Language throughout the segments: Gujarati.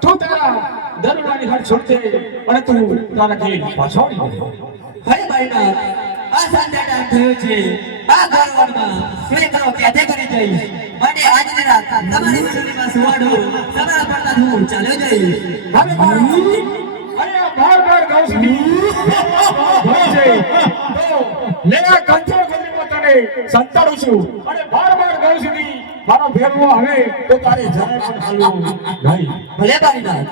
તું તારા દરબારી હર છોડતે અને તું તારા ઘેર પાછોડી દે. હે ભાઈના આ સાંજે ટાઈમ થયો છે આ ગરવડમાં શું કરો ક્યાંથી કરી જઈ માટે આજની રાત તમારી મંડળીમાં સુવાડો તમારા પડતા હું ચાલ્યો જઈ હવે મારી અરે બાર ગૌસની ભઈ છે તો લેવા કંચો ગલીમાં તને સંતાડું છું અને બાર ગૌસની મારો ભેરવો હવે તો તારી જાન પણ હાલું નહીં. ભલે ભાઈના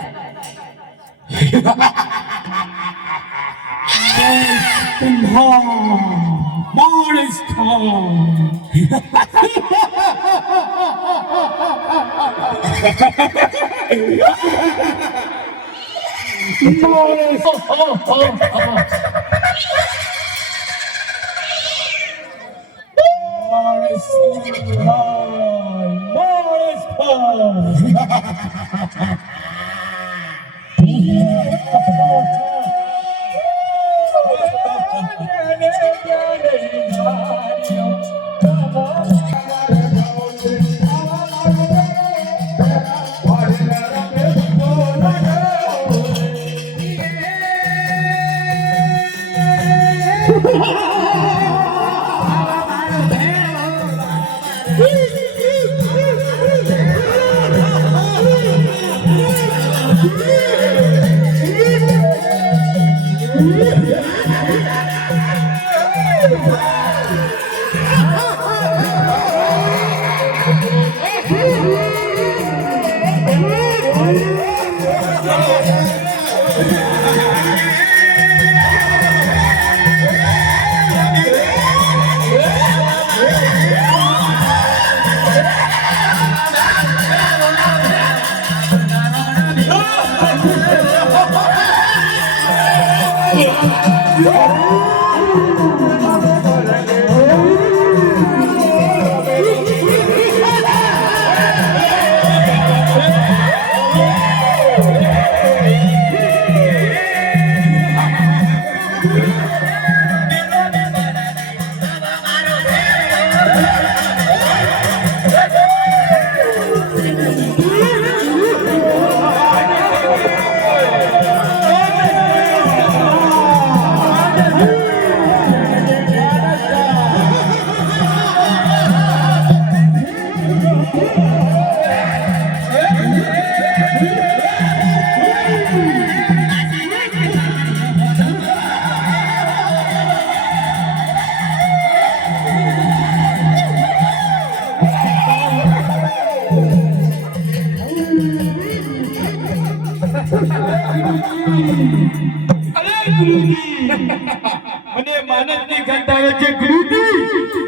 મને માનસ ની ગંધ આવે છે ગુરુજી.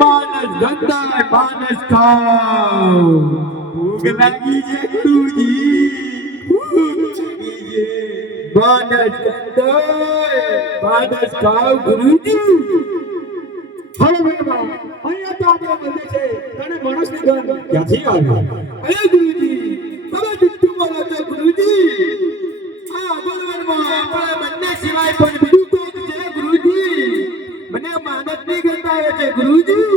માનસ ગંધાય માનસ ખાવ. ભૂખ લાગી છે ગુરુજી. માનસ ગંધાય માનસ ખાવ ગુરુજી. હવે મેળવા અહીંયા તો આપણે બંને છે તને માણસ ની ગંધ ક્યાંથી આવી? અરે ગુરુજી તમે જુઠ્ઠું બોલો છો ગુરુજી. આ અગરવનમાં આપણા બંને સિવાય પણ બીજું કોક છે ગુરુજી. મને માનસ ની ગંધ આવે છે ગુરુજી.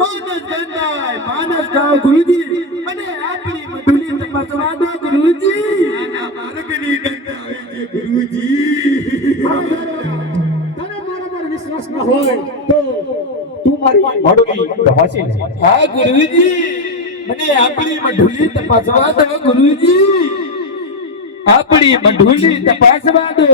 માનસ ગંધાય માનસ ખાવ ગુરુજી. મને આપણી મધુલી તપાસવા દો ગુરુજી. આના માર્ગની ગંધ આવે છે ગુરુજી. તને મારા પર વિશ્વાસ ન હોય તો તું મારી મધુલી તપાસી લે. હા ગુરુજી મને આપણી મધુલી તપાસવા દો ગુરુજી. આપણી મધુલી તપાસવા દો.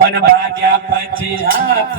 પણ ભાગ્યા પછી હાથ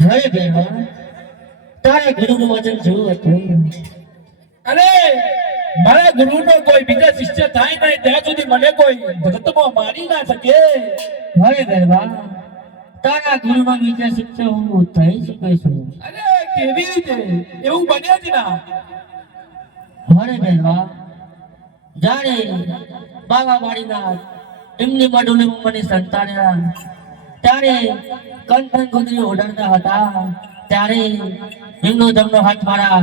હરે બેવા તારા ગુરુનું વચન જોયું હતું. અરે મારા ગુરુનો કોઈ બીજા શિષ્ય થાય નહીં ત્યાં સુધી મને કોઈ ભગતમાં મારી ના શકે. હરે બેવા તારા ગુરુનો બીજા શિષ્ય હું થઈ શકું છું. અરે કેવી રીતે એવું બને જ ના. હરે બેવા જ્યારે બાબા વાડીના એમની મડુને મને સંતાડ્યા ત્યારે કંઠન ગોદરી ઓઢાડતા હતા ત્યારે એમનો જમણો હાથ મારા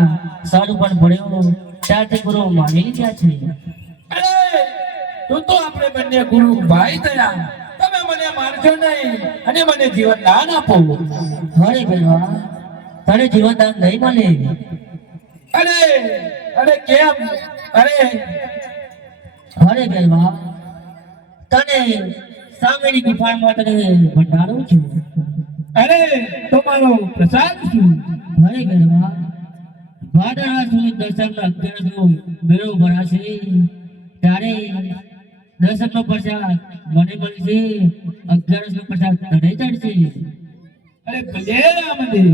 સર ઉપર પડ્યો ત્યારથી ગુરુ માની લીધા છે. અરે તું તો આપણે બંને ગુરુ ભાઈ થયા. તમે મને મારજો નહીં અને મને જીવન દાન આપો. હરે બેવા તને જીવનદાન નહીં મળે. અરે અરે કેમ? અરે હરે બેવા તને સામેની ગુફામાં તને ભંડારું છું. અરે તમારો પ્રસાદ શું? હરે ગરબા ભાદરવા સુદ દસમના 11નો મેળો ભરાશે ત્યારે દસમનો પ્રસાદ મને મળશે 11નો પ્રસાદ તને ચડશે. અરે ભલે રામદેવ